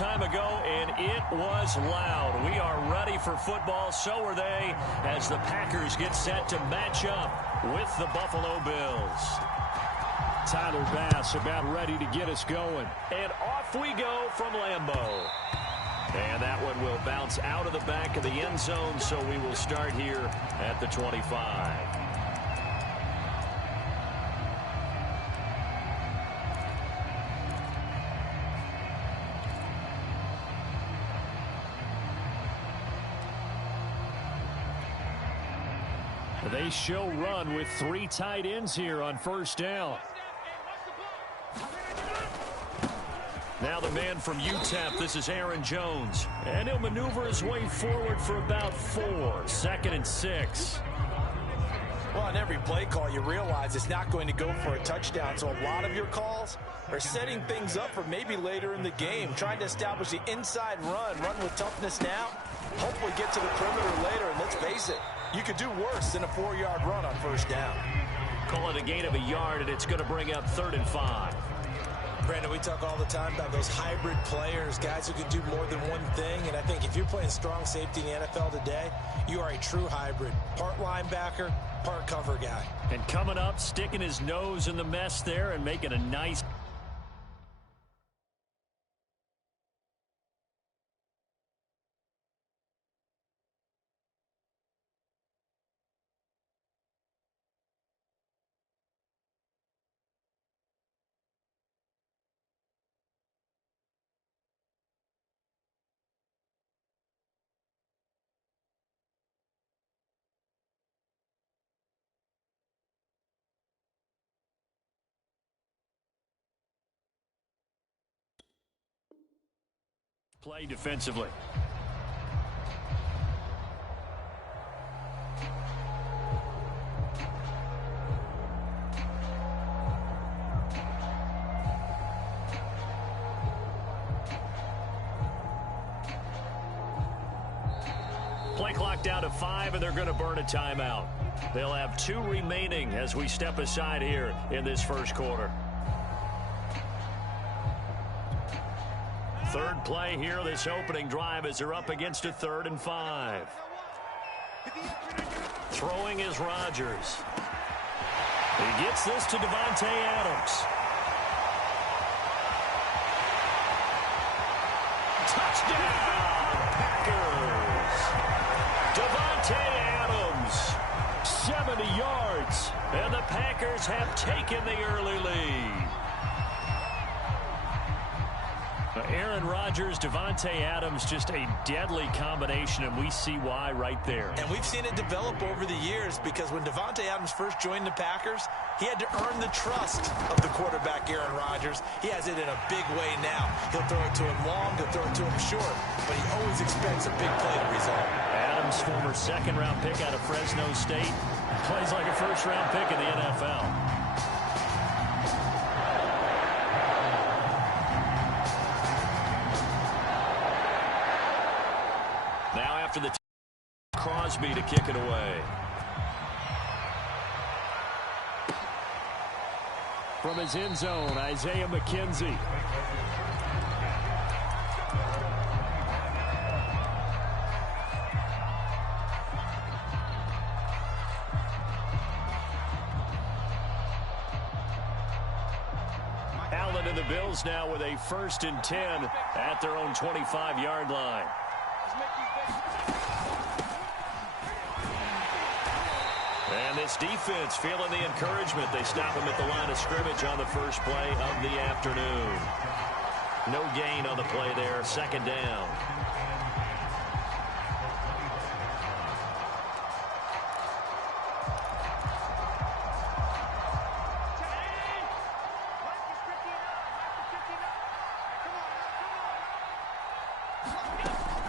time ago, and it was loud. We are ready for football. So are they, as the Packers get set to match up with the Buffalo Bills. Tyler Bass about ready to get us going. And off we go from Lambeau. And that one will bounce out of the back of the end zone, so we will start here at the 25. They show run with 3 tight ends here on first down. Now the man from UTEP, this is Aaron Jones. And he'll maneuver his way forward for about 4. 2nd and 6. Well, on every play call, you realize it's not going to go for a touchdown. So a lot of your calls are setting things up for maybe later in the game, trying to establish the inside run with toughness now, hopefully get to the perimeter later. And let's face it, you could do worse than a 4-yard run on first down. Call it a gain of a yard, and it's going to bring up 3rd and 5. Brandon, we talk all the time about those hybrid players, guys who can do more than one thing. And I think if you're playing strong safety in the NFL today, you are a true hybrid. Part linebacker, part cover guy. And coming up, sticking his nose in the mess there and making a nice... play defensively. Play clock down to 5, and they're going to burn a timeout. They'll have 2 remaining as we step aside here in this first quarter. Third play here, this opening drive, as they're up against a 3rd and 5. Throwing is Rodgers. He gets this to Davante Adams. Touchdown, Packers! Davante Adams, 70 yards, and the Packers have taken the early lead. Aaron Rodgers, Davante Adams, just a deadly combination, and we see why right there. And we've seen it develop over the years, because when Davante Adams first joined the Packers, he had to earn the trust of the quarterback, Aaron Rodgers. He has it in a big way now. He'll throw it to him long, he'll throw it to him short, but he always expects a big play to result. Adams, former 2nd-round pick out of Fresno State, plays like a 1st-round pick in the NFL. After the Crosby to kick it away. From his end zone, Isaiah McKenzie. Allen and the Bills now with a 1st and 10 at their own 25-yard line. And this defense feeling the encouragement. They stop him at the line of scrimmage on the first play of the afternoon. No gain on the play there. 2nd down.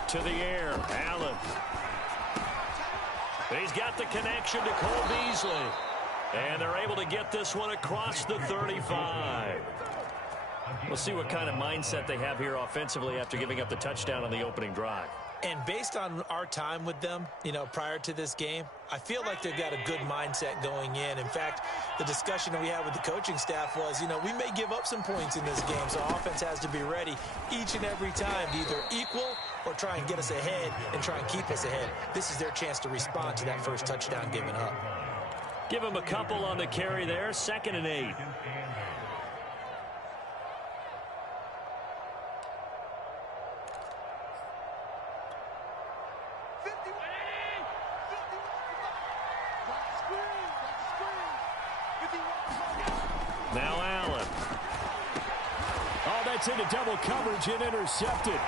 To the air, Allen. He's got the connection to Cole Beasley. And they're able to get this one across the 35. We'll see what kind of mindset they have here offensively after giving up the touchdown on the opening drive. And based on our time with them, you know, prior to this game, I feel like they've got a good mindset going in. In fact, the discussion that we had with the coaching staff was, you know, we may give up some points in this game, so offense has to be ready each and every time to either equal or try and get us ahead and try and keep us ahead. This is their chance to respond to that first touchdown given up. Give him a couple on the carry there, 2nd and 8. Now Allen. Oh, that's into double coverage and intercepted.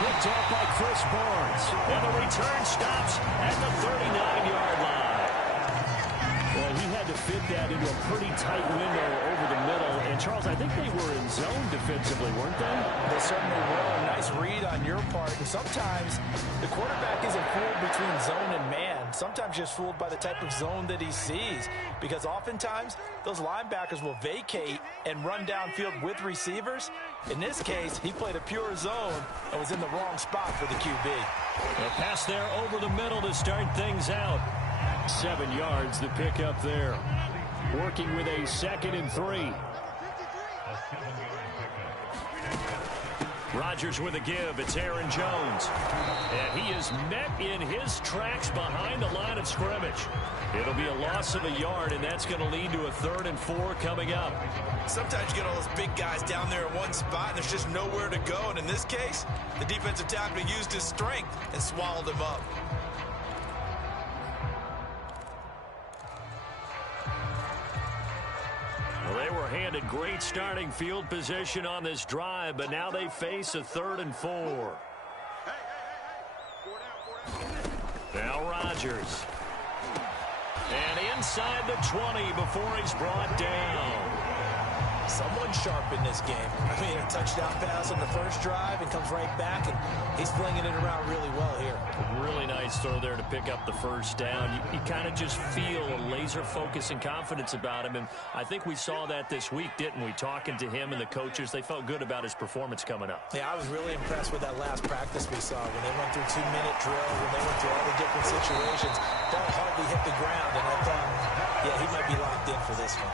Picked off by Chris Barnes. And the return stops at the 39-yard line. Well, he had to fit that into a pretty tight window over the middle. And, Charles, I think they were in zone defensively, weren't they? They certainly were. A nice read on your part. And sometimes the quarterback isn't fooled between zone and man. Sometimes just fooled by the type of zone that he sees. Because oftentimes, those linebackers will vacate and run downfield with receivers. In this case, he played a pure zone and was in the wrong spot for the QB. A pass there over the middle to start things out. 7 yards the pick up there. Working with a 2nd and 3. Rodgers with a give. It's Aaron Jones. And he is met in his tracks behind the line of scrimmage. It'll be a loss of a yard, and that's going to lead to a 3rd and 4 coming up. Sometimes you get all those big guys down there in one spot, and there's just nowhere to go. And in this case, the defensive tackle used his strength and swallowed him up. Well, they were handed great starting field position on this drive, but now they face a 3rd and 4. Now Rodgers. And inside the 20 before he's brought down. Someone sharp in this game. I mean, a touchdown pass on the first drive and comes right back, and he's flinging it around really well here. Really nice throw there to pick up the first down. You kind of just feel a laser focus and confidence about him, and I think we saw that this week, didn't we? Talking to him and the coaches, they felt good about his performance coming up. Yeah, I was really impressed with that last practice we saw when they went through 2-minute drills, when they went through all the different situations. Ball hardly hit the ground, and I thought, yeah, he might be locked in for this one.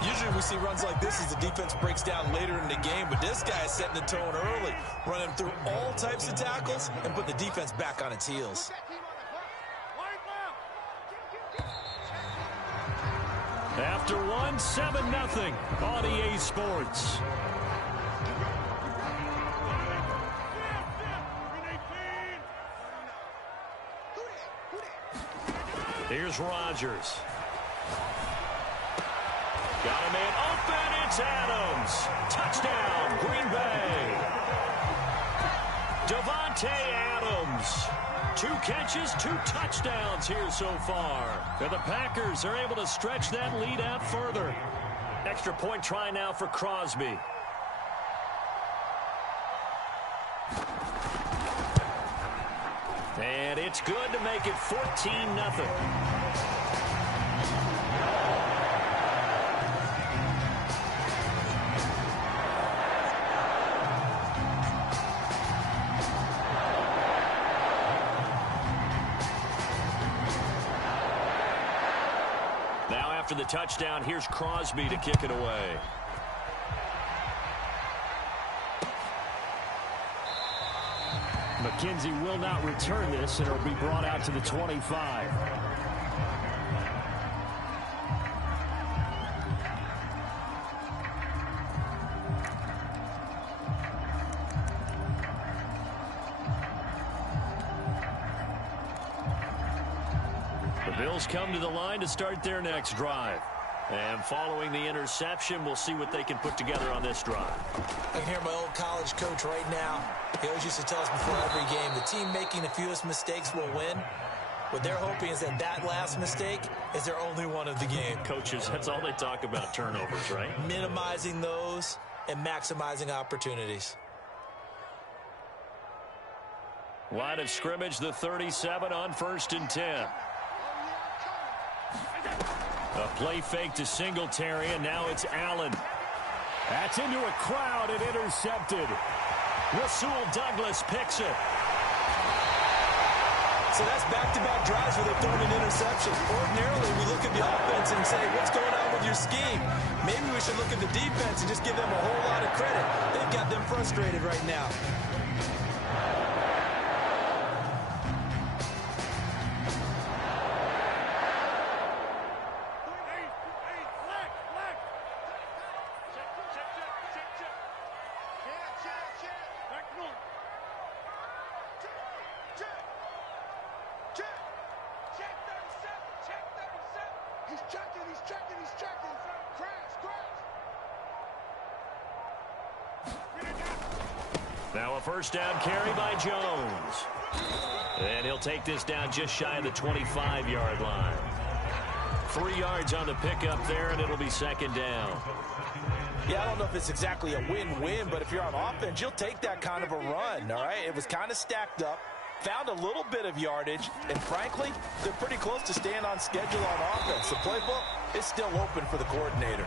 Usually we see runs like this as the defense breaks down later in the game, but this guy is setting the tone early, running through all types of tackles and put the defense back on its heels. After one, 7-0 on EA Sports. Here's Rodgers. Got a man open. It's Adams. Touchdown, Green Bay. Devontae Adams. 2 catches, 2 touchdowns here so far. And the Packers are able to stretch that lead out further. Extra point try now for Crosby. And it's good to make it 14-0. After the touchdown, here's Crosby to kick it away. McKenzie will not return this, and it'll be brought out to the 25. Bills come to the line to start their next drive. And following the interception, we'll see what they can put together on this drive. I can hear my old college coach right now. He always used to tell us before every game, the team making the fewest mistakes will win. What they're hoping is that last mistake is their only one of the game. Coaches, that's all they talk about, turnovers, right? Minimizing those and maximizing opportunities. Line of scrimmage, the 37 on 1st and 10. A play fake to Singletary, and now it's Allen. That's into a crowd and intercepted. Rasul Douglas picks it. So that's back-to-back drives where they've thrown an interception. Ordinarily, we look at the offense and say, what's going on with your scheme? Maybe we should look at the defense and just give them a whole lot of credit. They've got them frustrated right now. Now a first down carry by Jones. And he'll take this down just shy of the 25-yard line. 3 yards on the pickup there, and it'll be second down. Yeah, I don't know if it's exactly a win-win, but if you're on offense, you'll take that kind of a run, all right? It was kind of stacked up, found a little bit of yardage, and frankly, they're pretty close to staying on schedule on offense. The playbook is still open for the coordinator.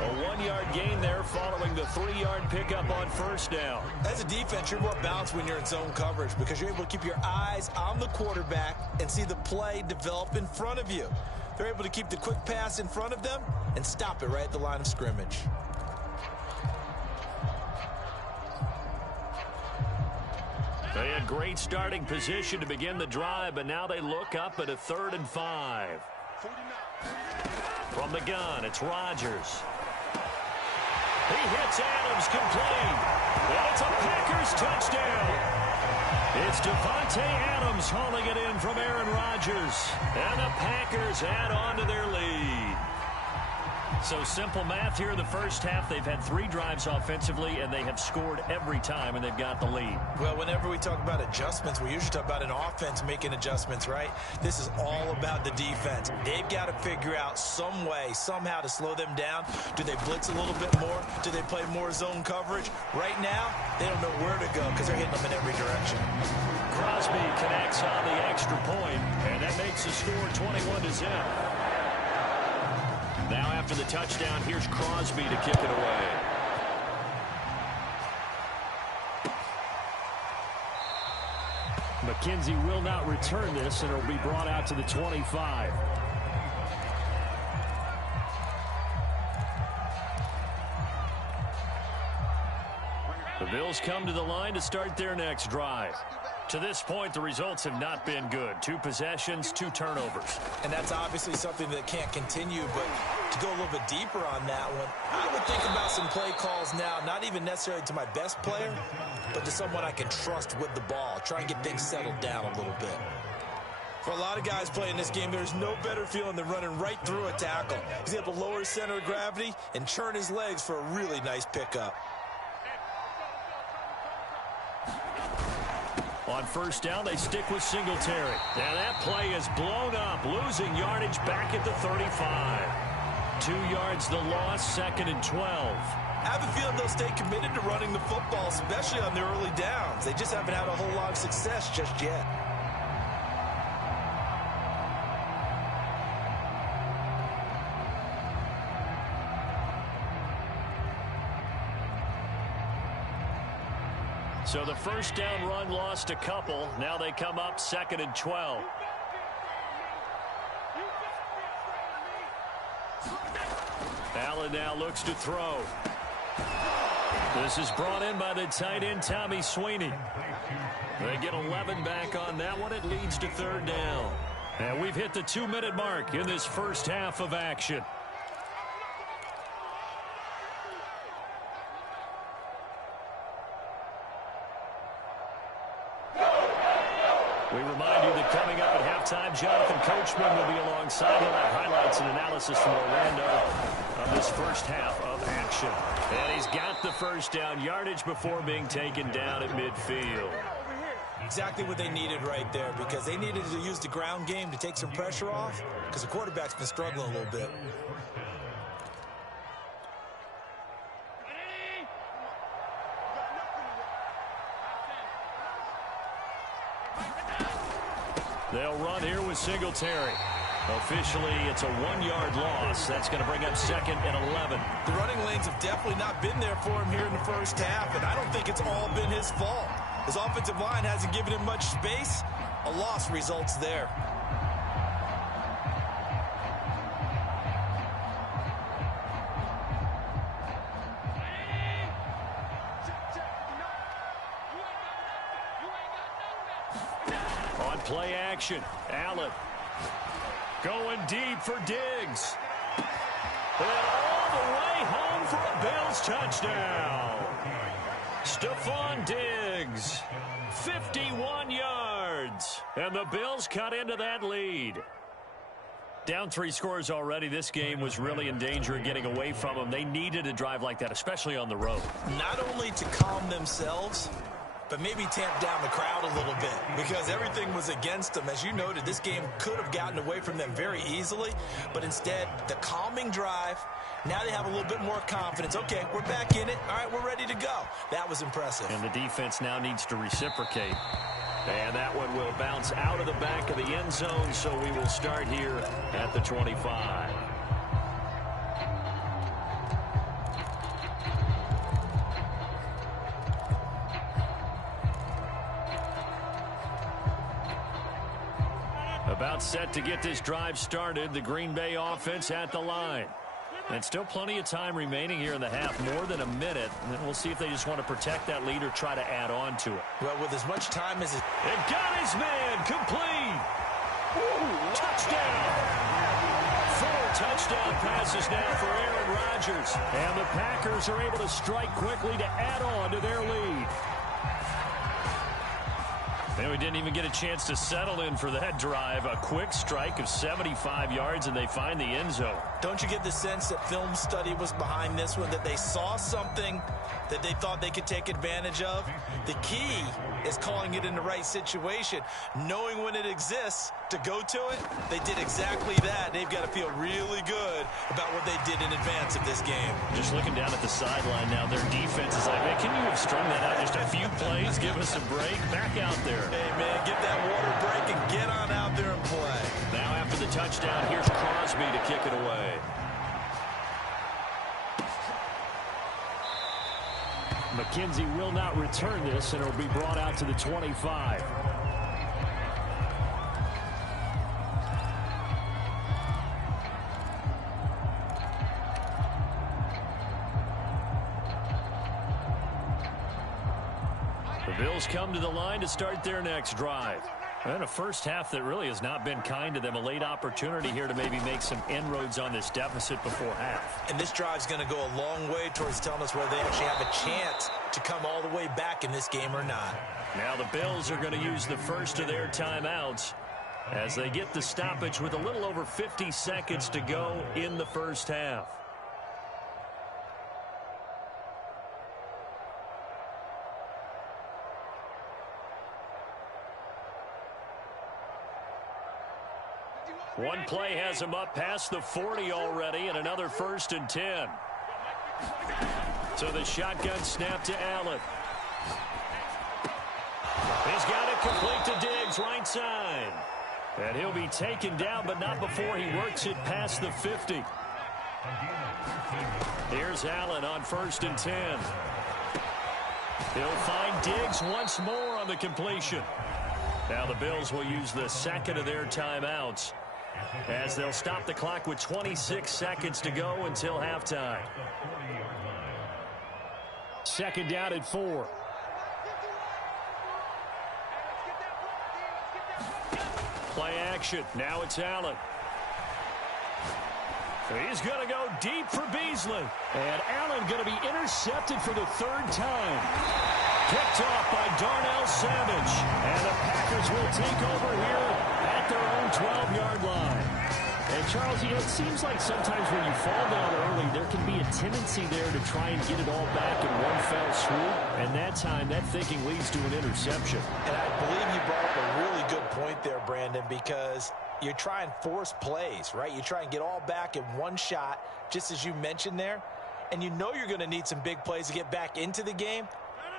A 1-yard gain there following the 3-yard pickup on first down. As a defense, you're more balanced when you're in zone coverage because you're able to keep your eyes on the quarterback and see the play develop in front of you. They're able to keep the quick pass in front of them and stop it right at the line of scrimmage. They had great starting position to begin the drive, but now they look up at a 3rd and 5. From the gun, it's Rodgers. He hits Adams complete. And it's a Packers touchdown. It's Devontae Adams hauling it in from Aaron Rodgers. And the Packers add on to their lead. So simple math here in the first half. They've had 3 drives offensively, and they have scored every time, and they've got the lead. Well, whenever we talk about adjustments, we usually talk about an offense making adjustments, right? This is all about the defense. They've got to figure out some way, somehow to slow them down. Do they blitz a little bit more? Do they play more zone coverage? Right now, they don't know where to go because they're hitting them in every direction. Crosby connects on the extra point, and that makes the score 21-0. Now after the touchdown, here's Crosby to kick it away. McKenzie will not return this, and it'll be brought out to the 25. The Bills come to the line to start their next drive. To this point, the results have not been good. 2 possessions, 2 turnovers. And that's obviously something that can't continue, but to go a little bit deeper on that one, I would think about some play calls now, not even necessarily to my best player, but to someone I can trust with the ball. Try and get things settled down a little bit. For a lot of guys playing this game, there's no better feeling than running right through a tackle. He's able to lower his center of gravity and turn his legs for a really nice pickup. On first down, they stick with Singletary. Now that play is blown up, losing yardage back at the 35. 2 yards the loss, 2nd and 12. I have a feeling they'll stay committed to running the football, especially on their early downs. They just haven't had a whole lot of success just yet. So the first down run lost a couple. Now they come up 2nd and 12. Allen now looks to throw. This is brought in by the tight end, Tommy Sweeney. They get 11 back on that one. It leads to 3rd down. And we've hit the 2-minute mark in this first half of action. We remind you that coming up at halftime, Jonathan Coachman will be alongside. He'll have highlights and analysis from Orlando of this first half of action. And he's got the first down, yardage before being taken down at midfield. Exactly what they needed right there, because they needed to use the ground game to take some pressure off, because the quarterback's been struggling a little bit. They'll run here with Singletary. Officially, it's a 1-yard loss. That's going to bring up 2nd and 11. The running lanes have definitely not been there for him here in the first half, and I don't think it's all been his fault. His offensive line hasn't given him much space. A loss results there. On play action, Allen going deep for Diggs. And all the way home for a Bills touchdown. Stephon Diggs, 51 yards. And the Bills cut into that lead. Down 3 scores already. This game was really in danger of getting away from them. They needed a drive like that, especially on the road. Not only to calm themselves, but maybe tamp down the crowd a little bit because everything was against them. As you noted, this game could have gotten away from them very easily, but instead, the calming drive, now they have a little bit more confidence. Okay, we're back in it. All right, we're ready to go. That was impressive. And the defense now needs to reciprocate. And that one will bounce out of the back of the end zone, so we will start here at the 25. About set to get this drive started. The Green Bay offense at the line. And still plenty of time remaining here in the half, more than a minute. And we'll see if they just want to protect that lead or try to add on to it. Well, with as much time as it... And got his man complete. Touchdown. 4 touchdown passes now for Aaron Rodgers. And the Packers are able to strike quickly to add on to their lead. And we didn't even get a chance to settle in for that drive. A quick strike of 75 yards, and they find the end zone. Don't you get the sense that film study was behind this one, that they saw something that they thought they could take advantage of? The key is calling it in the right situation, knowing when it exists to go to it. They did exactly that. They've got to feel really good about what they did in advance of this game. Just looking down at the sideline now, their defense is like, man, can you have strung that out just a few plays? Give us a break. Back out there. Hey, man, get that water break and get on out there and play. Now after the touchdown, here's Crosby to kick it away. McKenzie will not return this, and it will be brought out to the 25. The Bills come to the line to start their next drive. And a first half that really has not been kind to them. A late opportunity here to maybe make some inroads on this deficit before half. And this drive's going to go a long way towards telling us whether they actually have a chance to come all the way back in this game or not. Now the Bills are going to use the first of their timeouts as they get the stoppage with a little over 50 seconds to go in the first half. One play has him up past the 40 already, and another 1st and 10. So the shotgun snap to Allen. He's got it complete to Diggs, right side. And he'll be taken down, but not before he works it past the 50. Here's Allen on 1st and 10. He'll find Diggs once more on the completion. Now the Bills will use the second of their timeouts, as they'll stop the clock with 26 seconds to go until halftime. 2nd down at 4. Play action. Now it's Allen. He's going to go deep for Beasley. And Allen going to be intercepted for the 3rd time. Picked off by Darnell Savage. And the Packers will take over here at their own 12-yard line. And, Charles, it seems like sometimes when you fall down early, there can be a tendency there to try and get it all back in one fell swoop. And that time, that thinking leads to an interception. And I believe you brought up a really good point there, Brandon, because you're trying to force plays, right? You try and get all back in one shot, just as you mentioned there. And you know you're going to need some big plays to get back into the game.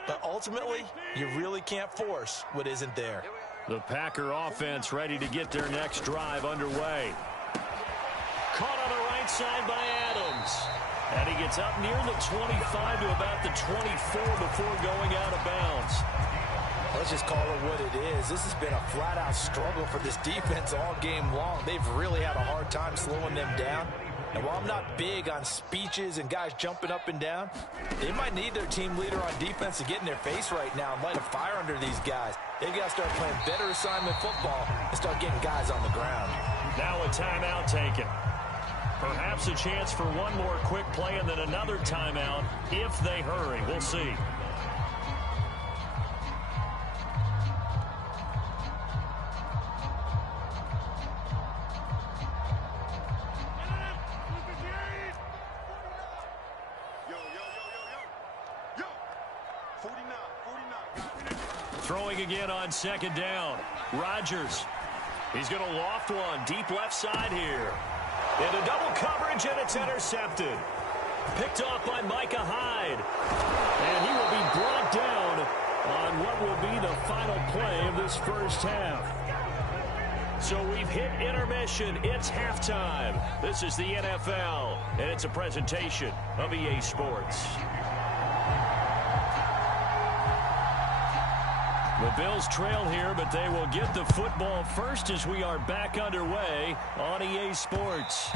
But ultimately, you really can't force what isn't there. The Packer offense ready to get their next drive underway. Caught on the right side by Adams. And he gets up near the 25 to about the 24 before going out of bounds. Let's just call it what it is. This has been a flat-out struggle for this defense all game long. They've really had a hard time slowing them down. And while I'm not big on speeches and guys jumping up and down, they might need their team leader on defense to get in their face right now and light a fire under these guys. They've got to start playing better assignment football and start getting guys on the ground. Now a timeout taken. Perhaps a chance for one more quick play and then another timeout if they hurry. We'll see. Throwing again on second down. Rodgers. He's going to loft one deep left side here. Into double coverage, and it's intercepted. Picked off by Micah Hyde. And he will be brought down on what will be the final play of this first half. So we've hit intermission. It's halftime. This is the NFL, and it's a presentation of EA Sports. The Bills trail here, but they will get the football first as we are back underway on EA Sports.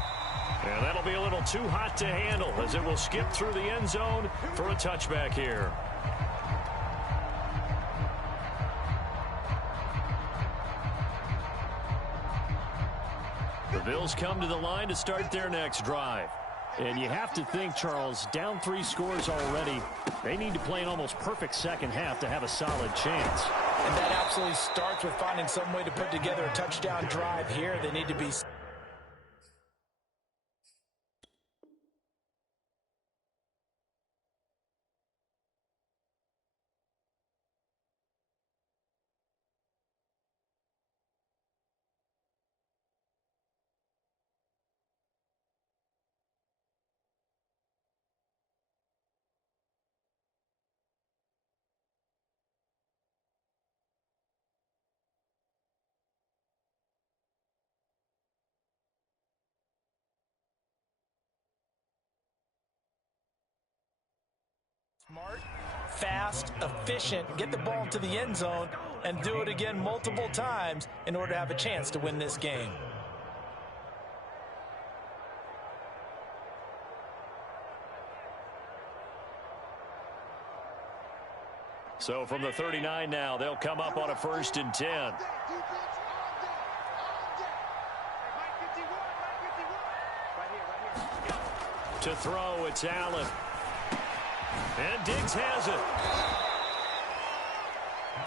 And that'll be a little too hot to handle as it will skip through the end zone for a touchback here. The Bills come to the line to start their next drive. And you have to think, Charles, down 3 scores already. They need to play an almost perfect second half to have a solid chance. And that absolutely starts with finding some way to put together a touchdown drive here. They need to be... Smart, fast, efficient, get the ball into the end zone, and do it again multiple times in order to have a chance to win this game. So from the 39 now, they'll come up on a 1st and 10. To throw, it's Allen. And Diggs has it.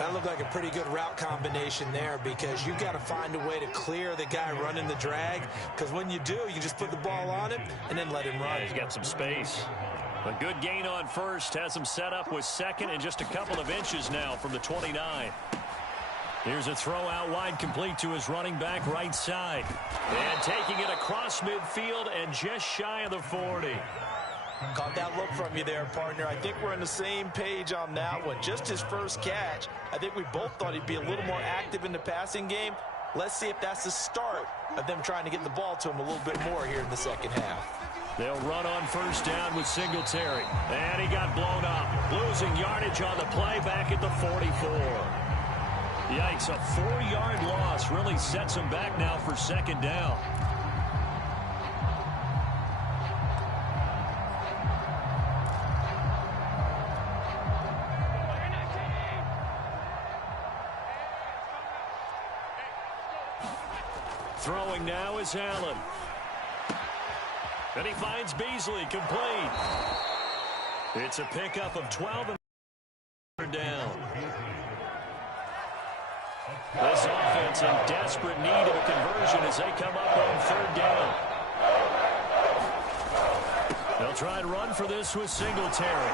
That looked like a pretty good route combination there because you've got to find a way to clear the guy running the drag, because when you do, you just put the ball on him and then let him run. Yeah, he's got some space. A good gain on first has him set up with second and just a couple of inches now from the 29. Here's a throw out wide, complete to his running back right side. And taking it across midfield and just shy of the 40. Caught that look from you there, partner. I think we're on the same page on that one. Just his first catch. I think we both thought he'd be a little more active in the passing game. Let's see if that's the start of them trying to get the ball to him a little bit more here in the second half. They'll run on first down with Singletary. And he got blown up. Losing yardage on the play back at the 44. Yikes, a 4-yard loss really sets him back now for second down. Throwing now is Allen. And he finds Beasley, complete. It's a pickup of 12 and down. This offense in desperate need of a conversion as they come up on 3rd down. They'll try and run for this with Singletary.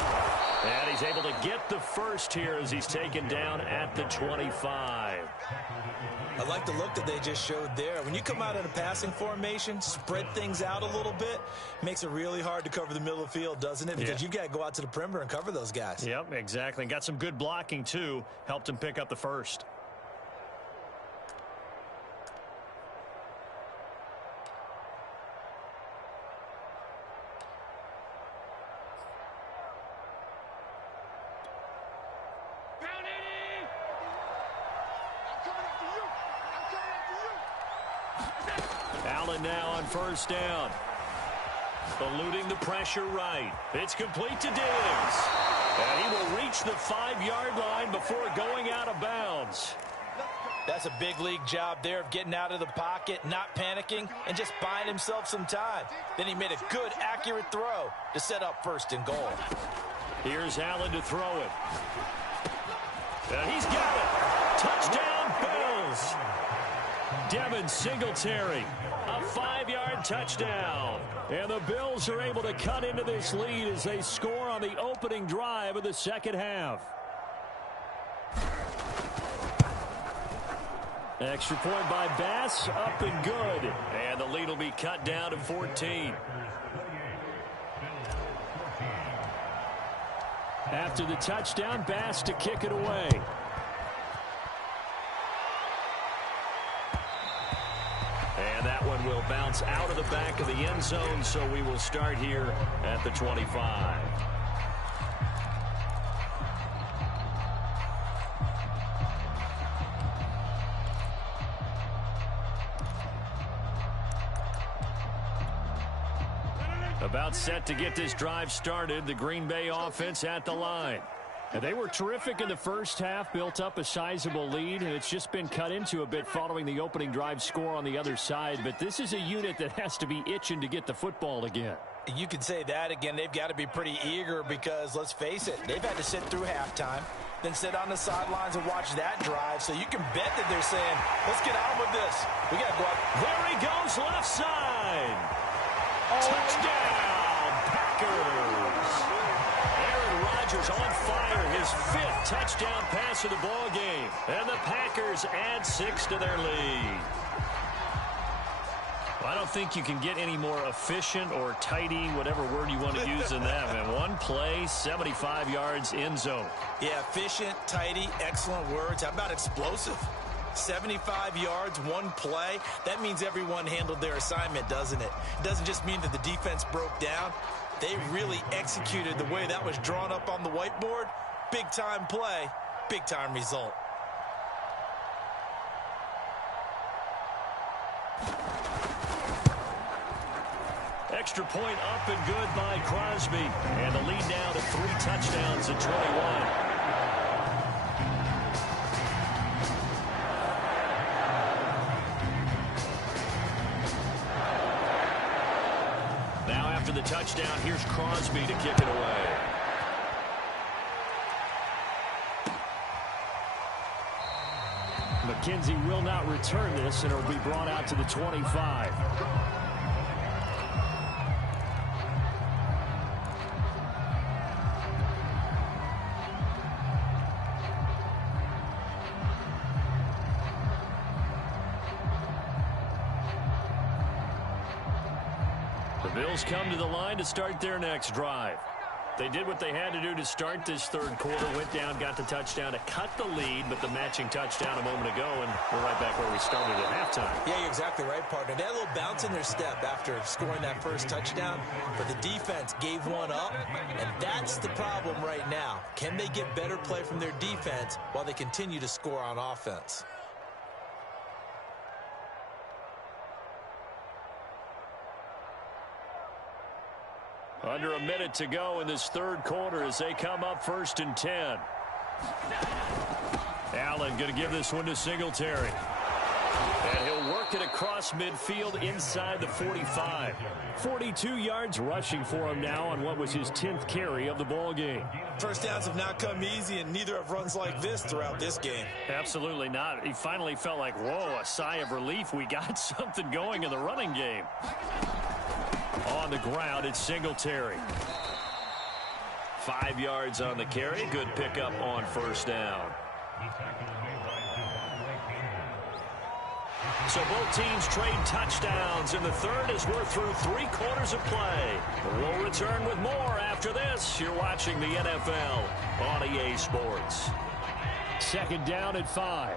And he's able to get the first here as he's taken down at the 25. I like the look that they just showed there. When you come out in a passing formation, spread things out a little bit, makes it really hard to cover the middle of the field, doesn't it? Because you've got to go out to the perimeter and cover those guys. Yep, exactly. And got some good blocking, too. Helped him pick up the first. Allen now on first down. Eluding the pressure right. It's complete to Diggs. And he will reach the 5-yard line before going out of bounds. That's a big league job there of getting out of the pocket, not panicking, and just buying himself some time. Then he made a good, accurate throw to set up first and goal. Here's Allen to throw it. And he's got it. Touchdown, Bills. Devin Singletary, a 5-yard touchdown. And the Bills are able to cut into this lead as they score on the opening drive of the second half. Extra point by Bass, up and good. And the lead will be cut down to 14. After the touchdown, Bass to kick it away. And that one will bounce out of the back of the end zone, so we will start here at the 25. About set to get this drive started, the Green Bay offense at the line. And they were terrific in the first half, built up a sizable lead, and it's just been cut into a bit following the opening drive score on the other side. But this is a unit that has to be itching to get the football again. You could say that again. They've got to be pretty eager because, let's face it, they've had to sit through halftime, then sit on the sidelines and watch that drive. So you can bet that they're saying, let's get on with this. We got to go up. There he goes, left side. Touchdown, Packers. Aaron Rodgers on fire, his 5th touchdown pass of the ball game. And the Packers add 6 to their lead. I don't think you can get any more efficient or tidy, whatever word you want to use in that. Man, one play, 75 yards, end zone. Yeah, efficient, tidy, excellent words. How about explosive? 75 yards, one play. That means everyone handled their assignment, doesn't it? It doesn't just mean that the defense broke down. They really executed the way that was drawn up on the whiteboard. Big-time play, big-time result. Extra point up and good by Crosby. And the lead now to 3 touchdowns at 21. After the touchdown, here's Crosby to kick it away. McKenzie will not return this, and it will be brought out to the 25. Bills come to the line to start their next drive. They did what they had to do to start this third quarter, went down, got the touchdown to cut the lead, but the matching touchdown a moment ago, and we're right back where we started at halftime. Yeah, you're exactly right, partner. They had a little bounce in their step after scoring that first touchdown, but the defense gave one up, and that's the problem right now. Can they get better play from their defense while they continue to score on offense? Under a minute to go in this third quarter as they come up 1st and 10. Allen going to give this one to Singletary. And he'll work it across midfield inside the 45. 42 yards rushing for him now on what was his 10th carry of the ball game. First downs have not come easy, and neither have runs like this throughout this game. Absolutely not. He finally felt like, whoa, a sigh of relief. We got something going in the running game. On the ground, it's Singletary. 5 yards on the carry. Good pickup on first down. So both teams trade touchdowns in the third as we're through 3 quarters of play. We'll return with more after this. You're watching the NFL on EA Sports. 2nd down at 5.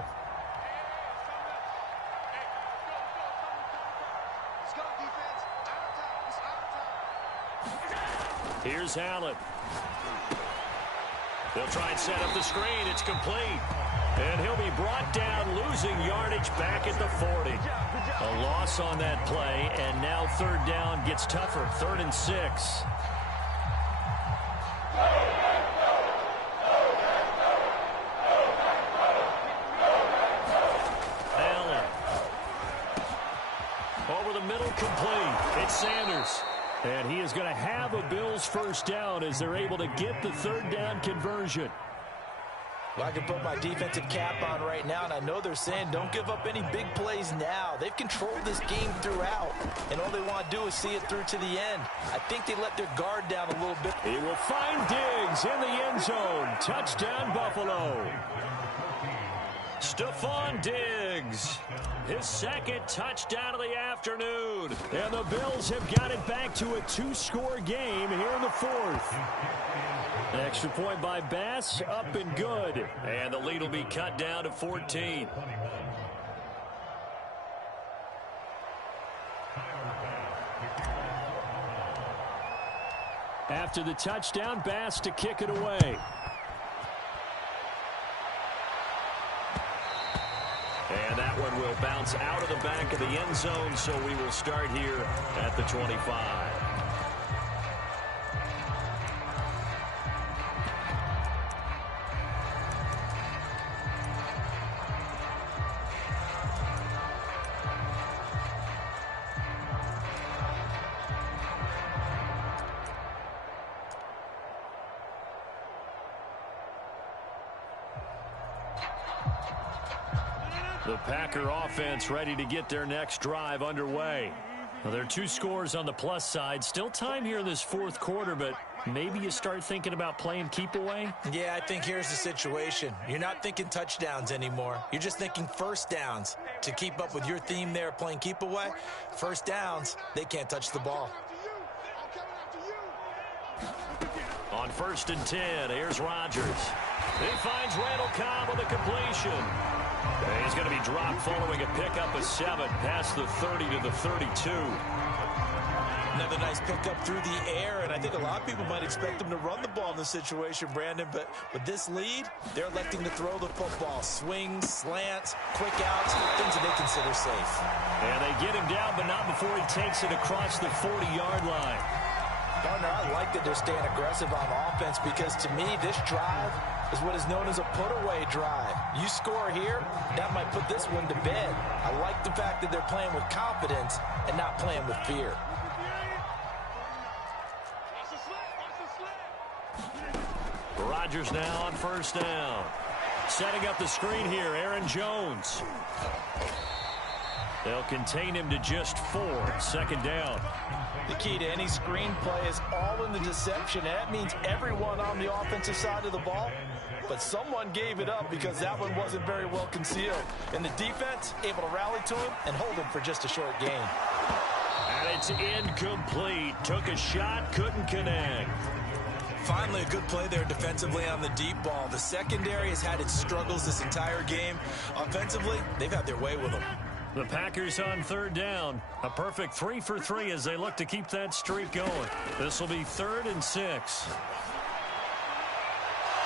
Here's Allen. They'll try and set up the screen. It's complete. And he'll be brought down, losing yardage back at the 40. A loss on that play, and now third down gets tougher. 3rd and 6. Allen. Over the middle, complete. It's Sanders. And he is going to have a Bills first down as they're able to get the third down conversion. Well, I can put my defensive cap on right now, and I know they're saying don't give up any big plays now. They've controlled this game throughout, and all they want to do is see it through to the end. I think they let their guard down a little bit. He will find Diggs in the end zone. Touchdown, Buffalo. Stephon Diggs, his second touchdown of the afternoon. And the Bills have got it back to a 2-score game here in the 4th. An extra point by Bass, up and good. And the lead will be cut down to 14. After the touchdown, Bass to kick it away. And that one will bounce out of the back of the end zone, so we will start here at the 25. The Packer offense ready to get their next drive underway. Well, there are 2 scores on the plus side. Still time here in this 4th quarter, but maybe you start thinking about playing keep away? Yeah, I think here's the situation. You're not thinking touchdowns anymore. You're just thinking first downs. To keep up with your theme there, playing keep away, first downs, they can't touch the ball. On 1st and 10, here's Rodgers. He finds Randall Cobb with a completion. And he's going to be dropped following a pickup of 7 past the 30 to the 32. Another nice pickup through the air, and I think a lot of people might expect them to run the ball in this situation, Brandon, but with this lead, they're electing to throw the football. Swings, slants, quick outs, things that they consider safe. And they get him down, but not before he takes it across the 40-yard line. Partner, I like that they're staying aggressive on offense because, to me, this drive is what is known as a put-away drive. You score here, that might put this one to bed. I like the fact that they're playing with confidence and not playing with fear. Rodgers now on 1st down. Setting up the screen here, Aaron Jones. They'll contain him to just 4. 2nd down. The key to any screen play is all in the deception, and that means everyone on the offensive side of the ball. But someone gave it up because that one wasn't very well concealed. And the defense able to rally to him and hold him for just a short gain. And it's incomplete. Took a shot, couldn't connect. Finally, a good play there defensively on the deep ball. The secondary has had its struggles this entire game. Offensively, they've had their way with them. The Packers on 3rd down. A perfect 3 for 3 as they look to keep that streak going. This will be 3rd and 6.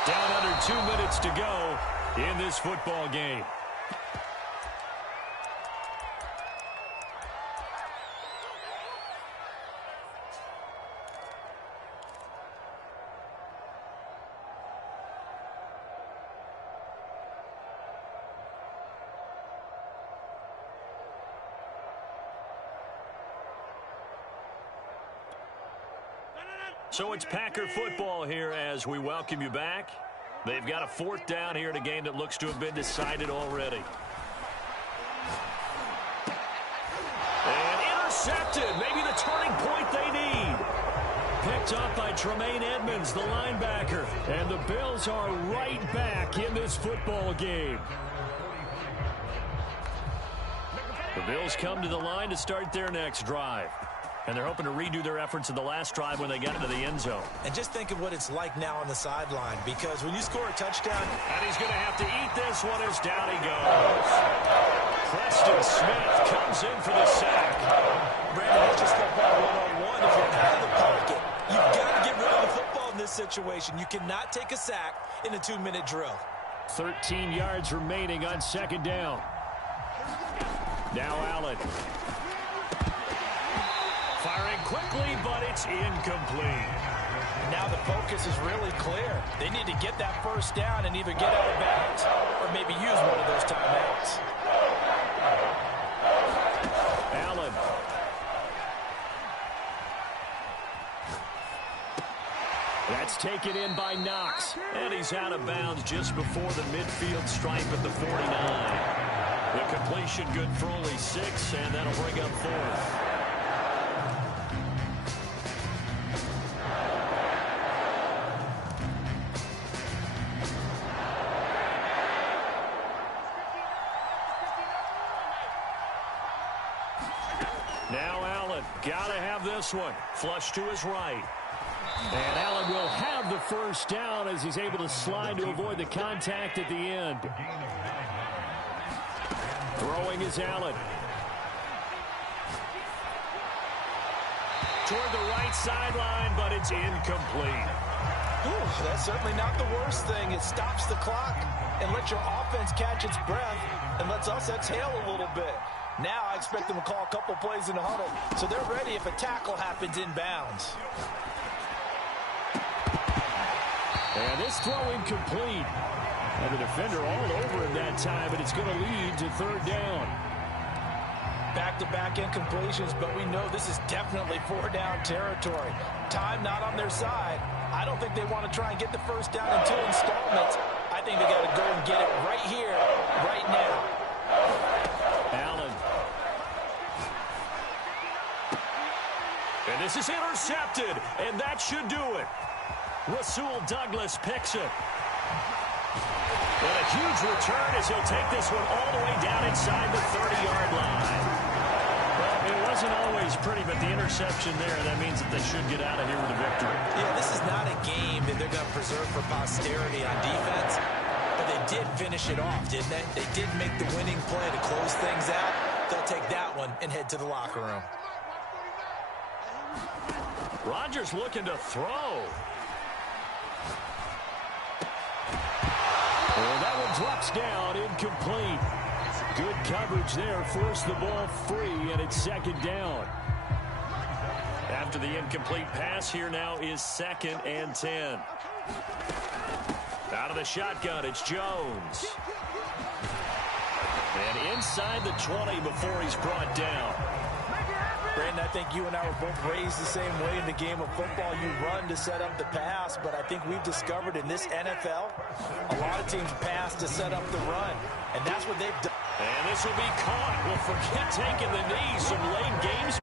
Down under 2 minutes to go in this football game. So it's Packer football here as we welcome you back. They've got a 4th down here in a game that looks to have been decided already. And intercepted. Maybe the turning point they need. Picked up by Tremaine Edmonds, the linebacker. And the Bills are right back in this football game. The Bills come to the line to start their next drive. And they're hoping to redo their efforts in the last drive when they got into the end zone. And just think of what it's like now on the sideline, because when you score a touchdown... And he's going to have to eat this one as down he goes. Preston Smith comes in for the sack. Brandon, that's just football 101. If you're out of the pocket, you've got to get rid of the football in this situation. You cannot take a sack in a 2-minute drill. 13 yards remaining on second down. Now Allen. Firing quickly, but it's incomplete. Now the focus is really clear. They need to get that first down and either get out of bounds or maybe use one of those timeouts. Allen. That's taken in by Knox. And he's out of bounds just before the midfield stripe at the 49. The completion good for only 6, and that'll bring up 4th. Now Allen, gotta have this one. Flush to his right. And Allen will have the first down as he's able to slide to avoid the contact at the end. Throwing is Allen. Toward the right sideline, but it's incomplete. Ooh, that's certainly not the worst thing. It stops the clock and lets your offense catch its breath and lets us exhale a little bit. Now I expect them to call a couple plays in the huddle, so they're ready if a tackle happens inbounds. And this throw incomplete. And the defender all over him that time, but it's going to lead to third down. Back-to-back incompletions, but we know this is definitely 4-down territory. Time not on their side. I don't think they want to try and get the first down in 2 installments. I think they got to go and get it right here, right now. Allen. And this is intercepted, and that should do it. Rasul Douglas picks it. And a huge return as he'll take this one all the way down inside the 30-yard line. Well, it wasn't always pretty, but the interception there, that means that they should get out of here with a victory. Yeah, this is not a game that they're going to preserve for posterity on defense, but they did finish it off, didn't they? They did make the winning play to close things out. They'll take that one and head to the locker room. Rodgers looking to throw. And that one drops down, incomplete. Good coverage there, forced the ball free, and it's second down. After the incomplete pass, here now is 2nd and 10. Out of the shotgun, it's Jones. And inside the 20 before he's brought down. Brandon, I think you and I were both raised the same way in the game of football. You run to set up the pass, but I think we've discovered in this NFL, a lot of teams pass to set up the run, and that's what they've done. And this will be caught. Well, forget taking the knee. Some late games.